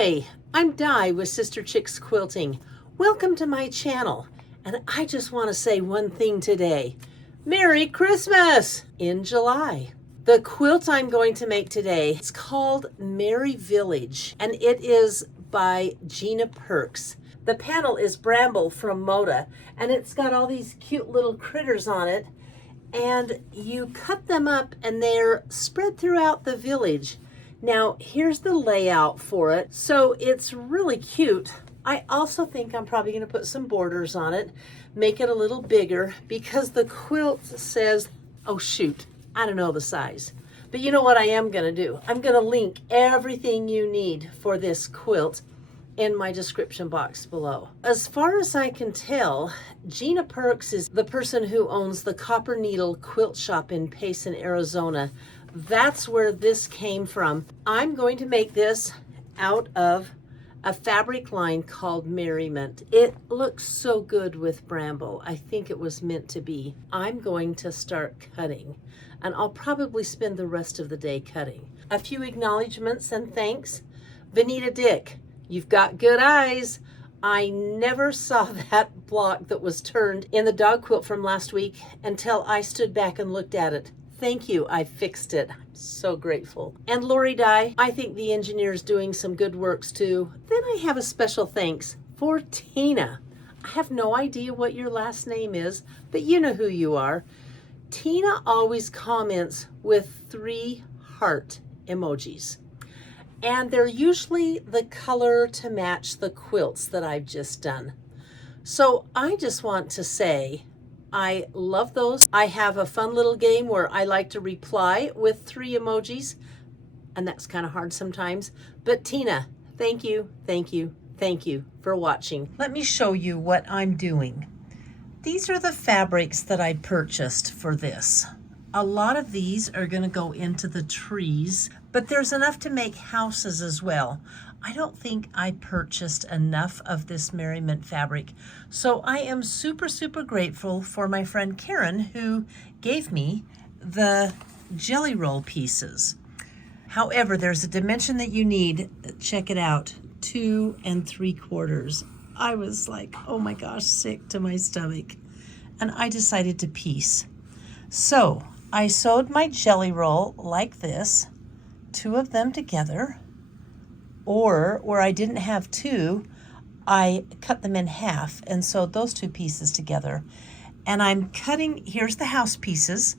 Hi, I'm Di with Sister Chicks Quilting. Welcome to my channel. And I just want to say one thing today. Merry Christmas in July. The quilt I'm going to make today, it's called Merry Village, and it is by Gina Perks. The panel is Bramble from Moda, and it's got all these cute little critters on it, and you cut them up and they're spread throughout the village. Now, here's the layout for it. So it's really cute. I also think I'm probably going to put some borders on it, make it a little bigger, because the quilt says, oh shoot, I don't know the size. But you know what I am going to do? I'm going to link everything you need for this quilt in my description box below. As far as I can tell, Gina Perks is the person who owns the Copper Needle Quilt Shop in Payson, Arizona. That's where this came from. I'm going to make this out of a fabric line called Merriment. It looks so good with Bramble. I think it was meant to be. I'm going to start cutting, and I'll probably spend the rest of the day cutting. A few acknowledgments and thanks. Vanita Dick, you've got good eyes. I never saw that block that was turned in the dog quilt from last week until I stood back and looked at it. Thank you, I fixed it. I'm so grateful. And Lori Dye, I think the engineer's doing some good works too. Then I have a special thanks for Tina. I have no idea what your last name is, but you know who you are. Tina always comments with 3 heart emojis. And they're usually the color to match the quilts that I've just done. So I just want to say, I love those. I have a fun little game where I like to reply with 3 emojis, and that's kind of hard sometimes. But Tina, thank you, thank you, thank you for watching. Let me show you what I'm doing. These are the fabrics that I purchased for this. A lot of these are going to go into the trees, but there's enough to make houses as well. I don't think I purchased enough of this Merriment fabric, so I am super, super grateful for my friend Karen, who gave me the jelly roll pieces. However, there's a dimension that you need. Check it out, 2 3/4. I was like, oh my gosh, sick to my stomach, and I decided to piece. So I sewed my jelly roll like this, 2 of them together, or where I didn't have 2, I cut them in half and sewed those 2 pieces together. And I'm cutting, here's the house pieces,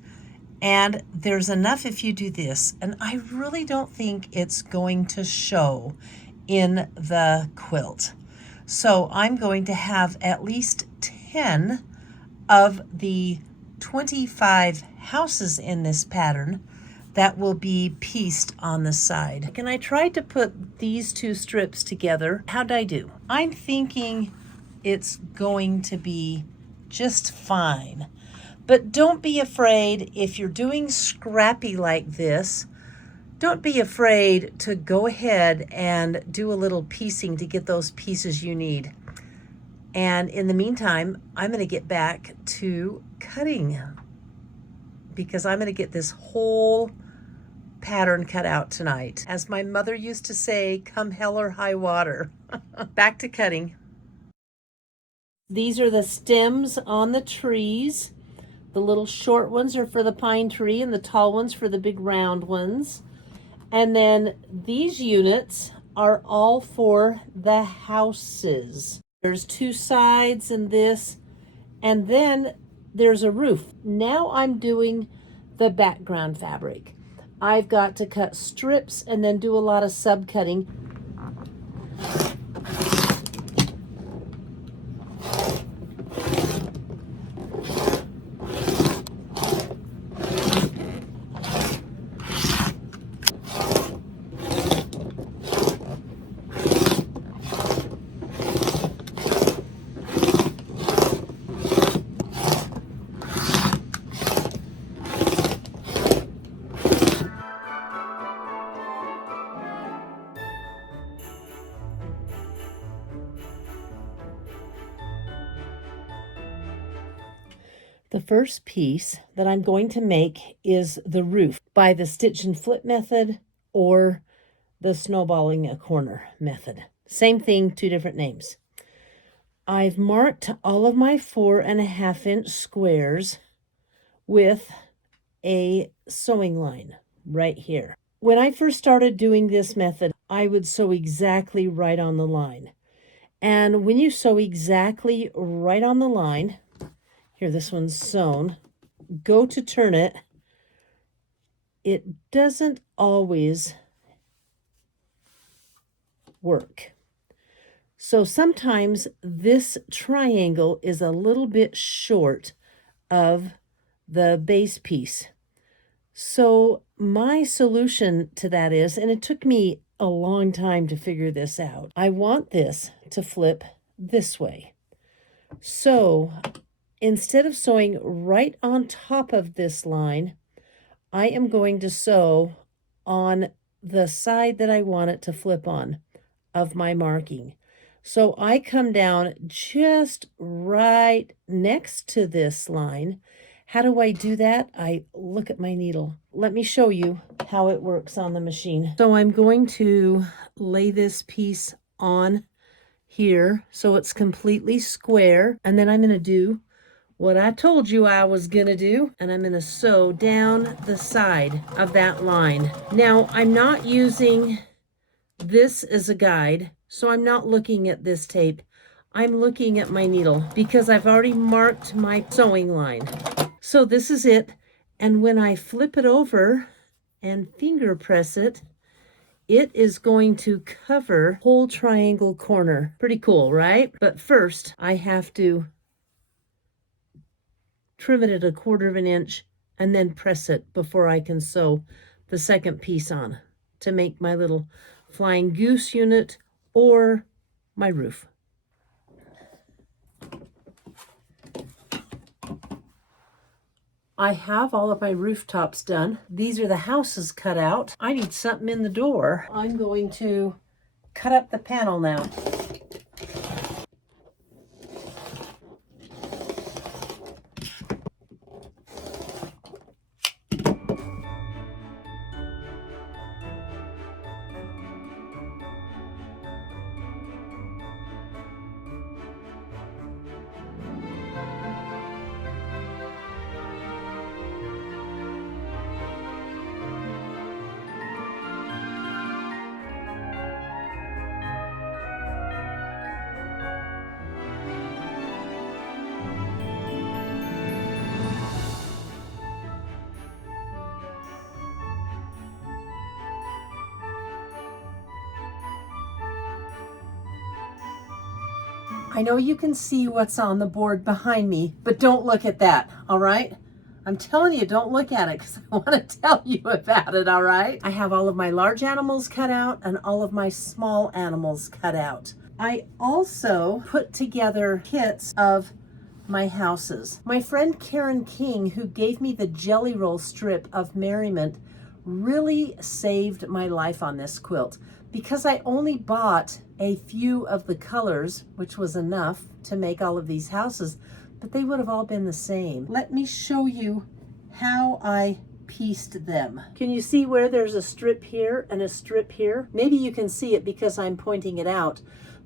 and there's enough if you do this. And I really don't think it's going to show in the quilt. So I'm going to have at least 10 of the 25 houses in this pattern that will be pieced on the side. And I tried to put these 2 strips together. How'd I do? I'm thinking it's going to be just fine. But don't be afraid if you're doing scrappy like this. Don't be afraid to go ahead and do a little piecing to get those pieces you need. And in the meantime, I'm going to get back to cutting, because I'm going to get this whole pattern cut out tonight. As my mother used to say, come hell or high water. Back to cutting. These are the stems on the trees. The little short ones are for the pine tree, and the tall ones for the big round ones. And then these units are all for the houses. There's 2 sides and this, and then there's a roof. Now I'm doing the background fabric. I've got to cut strips and then do a lot of subcutting. The first piece that I'm going to make is the roof by the stitch and flip method, or the snowballing a corner method. Same thing, two different names. I've marked all of my 4.5-inch squares with a sewing line right here. When I first started doing this method, I would sew exactly right on the line. And when you sew exactly right on the line, here, this one's sewn, go to turn it, it doesn't always work. So sometimes this triangle is a little bit short of the base piece. So my solution to that is, and it took me a long time to figure this out, I want this to flip this way. So instead of sewing right on top of this line, I am going to sew on the side that I want it to flip on of my marking. So I come down just right next to this line. How do I do that? I look at my needle. Let me show you how it works on the machine. So I'm going to lay this piece on here so it's completely square, and then I'm going to do what I told you I was going to do, and I'm going to sew down the side of that line. Now, I'm not using this as a guide, so I'm not looking at this tape. I'm looking at my needle because I've already marked my sewing line. So this is it, and when I flip it over and finger press it, it is going to cover whole triangle corner. Pretty cool, right? But first, I have to trim it at 1/4 inch and then press it before I can sew the second piece on to make my little flying goose unit or my roof. I have all of my rooftops done. These are the houses cut out. I need something in the door. I'm going to cut up the panel now. I know you can see what's on the board behind me, but don't look at that, all right? I'm telling you, don't look at it because I want to tell you about it, all right? I have all of my large animals cut out and all of my small animals cut out. I also put together kits of my houses. My friend Karen King, who gave me the jelly roll strip of merriment, really saved my life on this quilt because I only bought a few of the colors, which was enough to make all of these houses, but they would have all been the same. Let me show you how I pieced them. Can you see where there's a strip here and a strip here? Maybe you can see it because I'm pointing it out.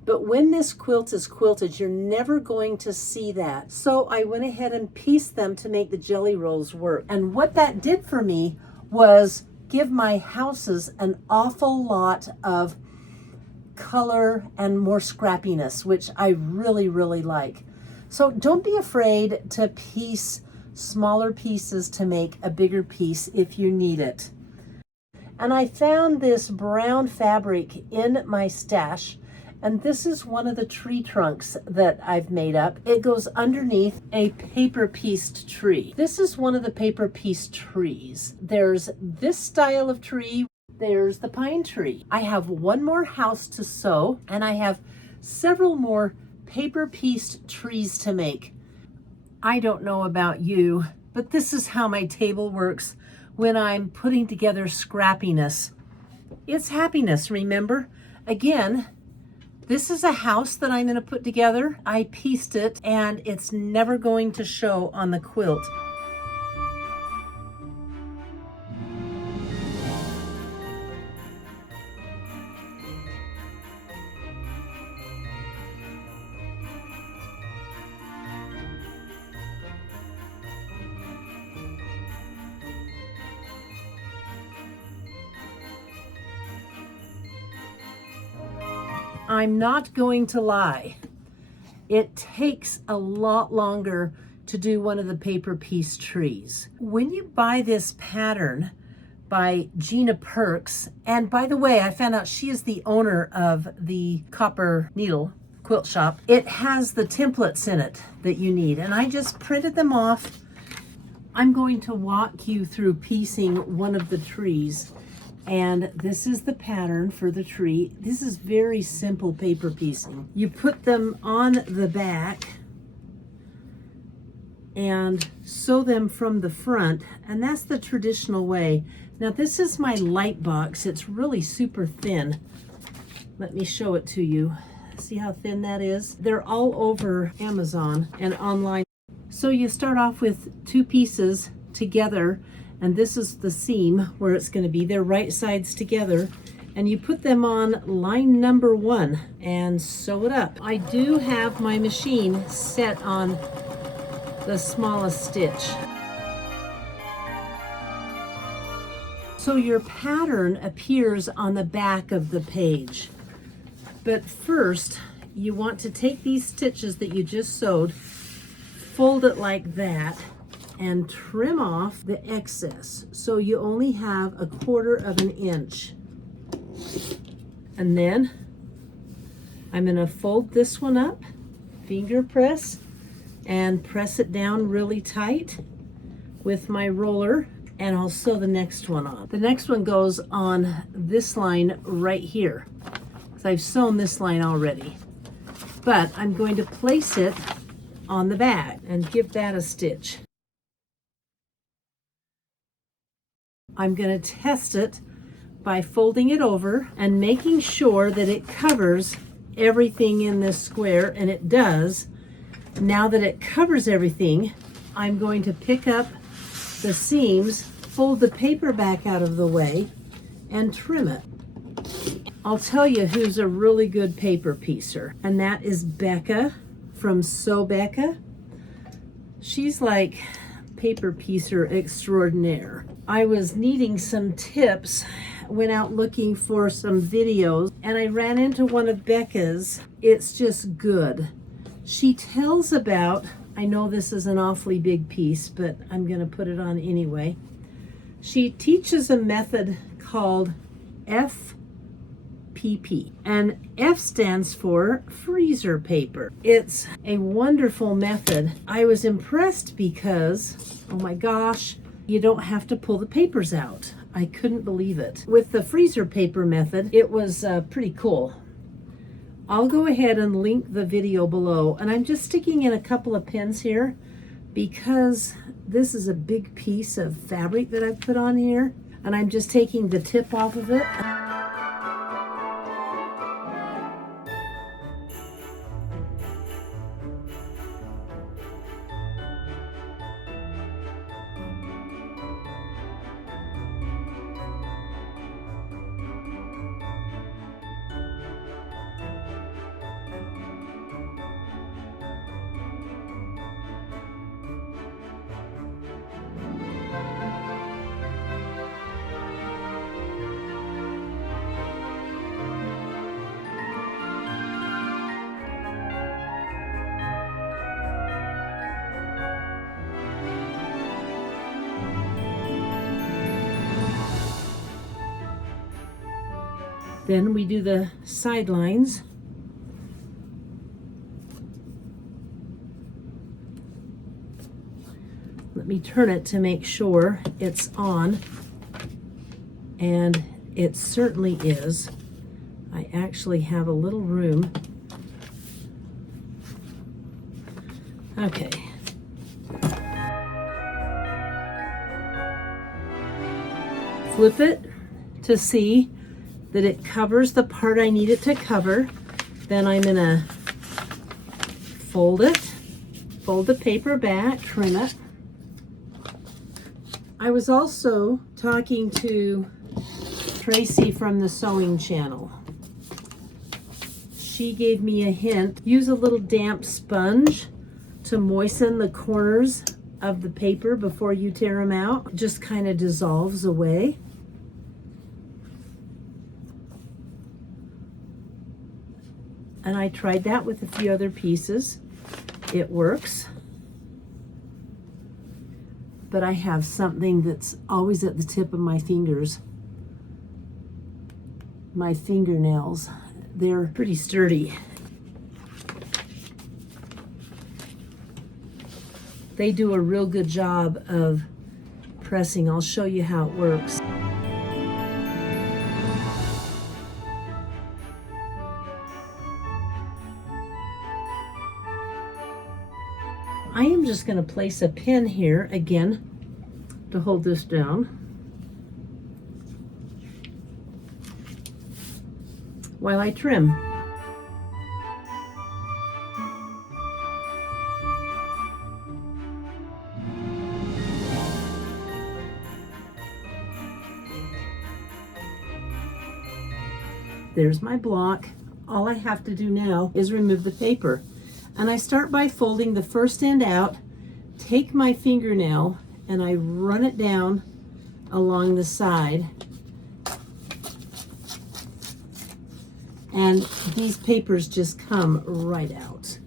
But when this quilt is quilted, you're never going to see that. So I went ahead and pieced them to make the jelly rolls work. And what that did for me was give my houses an awful lot of color and more scrappiness, which I really, really like. So don't be afraid to piece smaller pieces to make a bigger piece if you need it. And I found this brown fabric in my stash, and this is one of the tree trunks that I've made up. It goes underneath a paper pieced tree. This is one of the paper pieced trees. There's this style of tree. There's the pine tree. I have one more house to sew, and I have several more paper pieced trees to make. I don't know about you, but this is how my table works when I'm putting together scrappiness. It's happiness, remember? Again, this is a house that I'm going to put together. I pieced it, and it's never going to show on the quilt. I'm not going to lie. It takes a lot longer to do one of the paper piece trees. When you buy this pattern by Gina Perks, and by the way, I found out she is the owner of the Copper Needle Quilt Shop. It has the templates in it that you need, and I just printed them off. I'm going to walk you through piecing one of the trees, and this is the pattern for the tree. This is very simple paper piecing. You put them on the back and sew them from the front, and that's the traditional way. Now this is my light box. It's really super thin. Let me show it to you. See how thin that is? They're all over Amazon and online. So you start off with two pieces together, and this is the seam where it's going to be. They're right sides together, and you put them on line number 1 and sew it up. I do have my machine set on the smallest stitch. So your pattern appears on the back of the page. But first, you want to take these stitches that you just sewed, fold it like that, and trim off the excess. So you only have 1/4 of an inch. And then I'm going to fold this one up, finger press, and press it down really tight with my roller, and I'll sew the next one on. The next one goes on this line right here. I've sewn this line already, but I'm going to place it on the back and give that a stitch. I'm going to test it by folding it over and making sure that it covers everything in this square, and it does. Now that it covers everything, I'm going to pick up the seams, fold the paper back out of the way, and trim it. I'll tell you who's a really good paper piecer, and that is Becca from Sew Becca. She's like paper piecer extraordinaire. I was needing some tips, went out looking for some videos, and I ran into one of Becca's. It's just good. She tells about, I know this is an awfully big piece, but I'm going to put it on anyway. She teaches a method called FPP, and F stands for freezer paper. It's a wonderful method. I was impressed because, oh my gosh, you don't have to pull the papers out. I couldn't believe it. With the freezer paper method, it was pretty cool. I'll go ahead and link the video below, and I'm just sticking in a couple of pins here because this is a big piece of fabric that I've put on here, and I'm just taking the tip off of it. Then we do the sidelines. Let me turn it to make sure it's on, and it certainly is. I actually have a little room. Okay. Flip it to see that it covers the part I need it to cover. Then I'm gonna fold it, fold the paper back, trim it. I was also talking to Tracy from the Sewing Channel. She gave me a hint. Use a little damp sponge to moisten the corners of the paper before you tear them out. It just kind of dissolves away. And I tried that with a few other pieces. It works. But I have something that's always at the tip of my fingers. My fingernails. They're pretty sturdy. They do a real good job of pressing. I'll show you how it works. I am just going to place a pin here again to hold this down while I trim. There's my block. All I have to do now is remove the paper. And I start by folding the first end out, take my fingernail, and I run it down along the side. And these papers just come right out.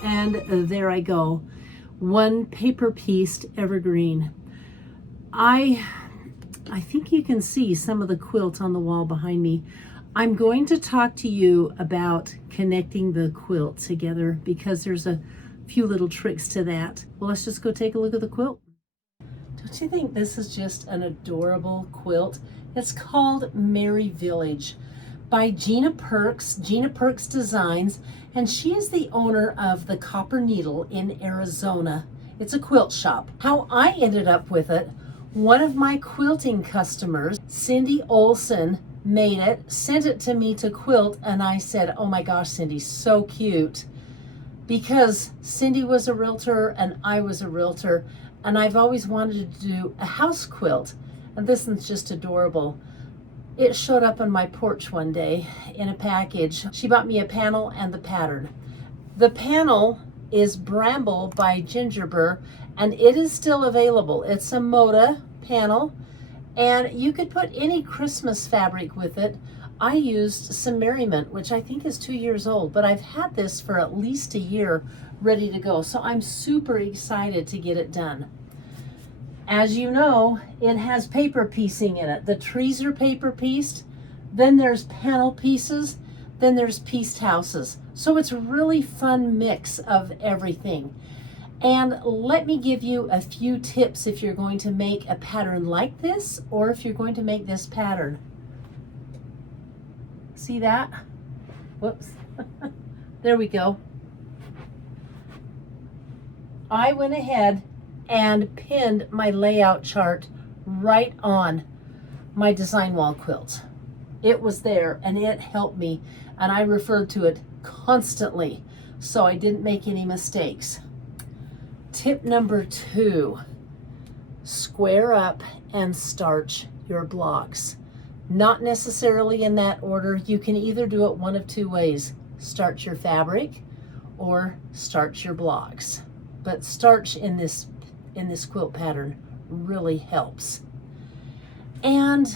And there I go, one paper pieced evergreen. I think you can see some of the quilt on the wall behind me. I'm going to talk to you about connecting the quilt together because there's a few little tricks to that. Well, let's just go take a look at the quilt. Don't you think this is just an adorable quilt? It's called Merry Village by Gina Perks Designs, and she is the owner of the Copper Needle in Arizona. It's a quilt shop. How I ended up with it, one of my quilting customers, Cindy Olson, made it, sent it to me to quilt, and I said, oh my gosh, Cindy, so cute. Because Cindy was a realtor and I was a realtor, and I've always wanted to do a house quilt, and this one's just adorable. It showed up on my porch one day in a package. She bought me a panel and the pattern. The panel is Bramble by Gingerbur, and it is still available. It's a Moda panel, and you could put any Christmas fabric with it. I used some Merriment, which I think is 2 years old, but I've had this for at least a year ready to go, so I'm super excited to get it done. As you know, it has paper piecing in it. The trees are paper pieced, then there's panel pieces, then there's pieced houses. So it's a really fun mix of everything. And let me give you a few tips if you're going to make a pattern like this, or if you're going to make this pattern. See that? Whoops. There we go. I went ahead and pinned my layout chart right on my design wall quilt. It was there and it helped me, and I referred to it constantly so I didn't make any mistakes. Tip number 2, square up and starch your blocks. Not necessarily in that order. You can either do it one of two ways: starch your fabric or starch your blocks. But starch in this quilt pattern really helps. And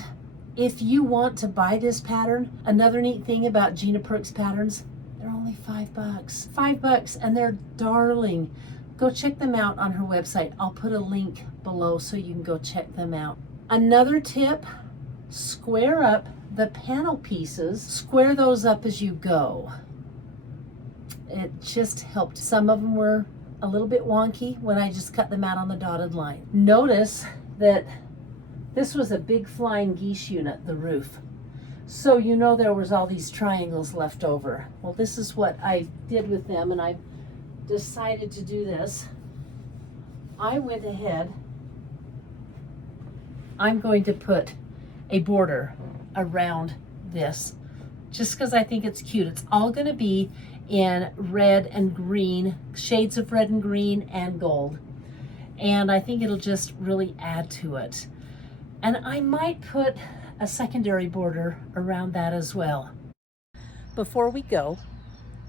if you want to buy this pattern, another neat thing about Gina Perks patterns, they're only $5. $5, and they're darling. Go check them out on her website. I'll put a link below so you can go check them out. Another tip, square up the panel pieces. Square those up as you go. It just helped. Some of them were a little bit wonky when I just cut them out on the dotted line. Notice that this was a big flying geese unit, the roof. So you know there was all these triangles left over. Well, this is what I did with them, and I decided to do this. I went ahead. I'm going to put a border around this just because I think it's cute. It's all going to be in red and green, shades of red and green and gold. And I think it'll just really add to it. And I might put a secondary border around that as well. Before we go,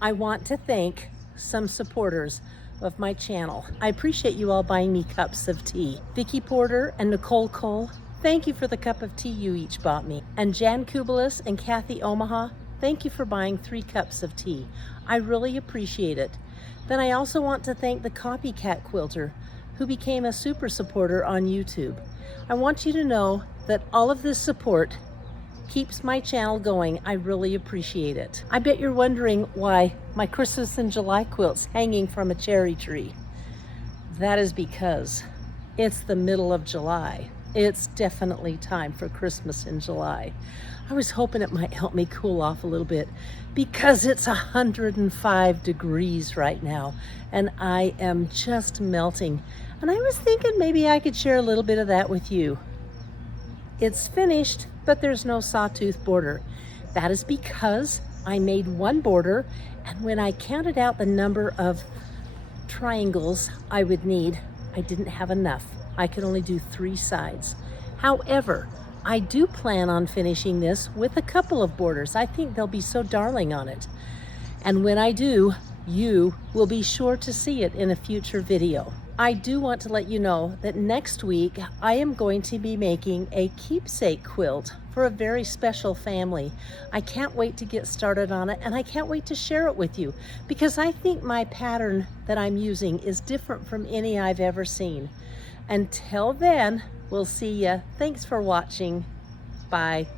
I want to thank some supporters of my channel. I appreciate you all buying me cups of tea. Vicki Porter and Nicole Cole, thank you for the cup of tea you each bought me. And Jan Kubelis and Kathy Omaha, thank you for buying 3 cups of tea. I really appreciate it. Then I also want to thank the Copycat Quilter, who became a super supporter on YouTube. I want you to know that all of this support keeps my channel going. I really appreciate it. I bet you're wondering why my Christmas in July quilt's hanging from a cherry tree. That is because it's the middle of July. It's definitely time for Christmas in July. I was hoping it might help me cool off a little bit because it's 105 degrees right now and I am just melting. And I was thinking maybe I could share a little bit of that with you. It's finished, but there's no sawtooth border. That is because I made 1 border, and when I counted out the number of triangles I would need, I didn't have enough. I could only do 3 sides. However, I do plan on finishing this with a couple of borders. I think they'll be so darling on it. And when I do, you will be sure to see it in a future video. I do want to let you know that next week I am going to be making a keepsake quilt for a very special family. I can't wait to get started on it, and I can't wait to share it with you because I think my pattern that I'm using is different from any I've ever seen. Until then, we'll see ya. Thanks for watching. Bye.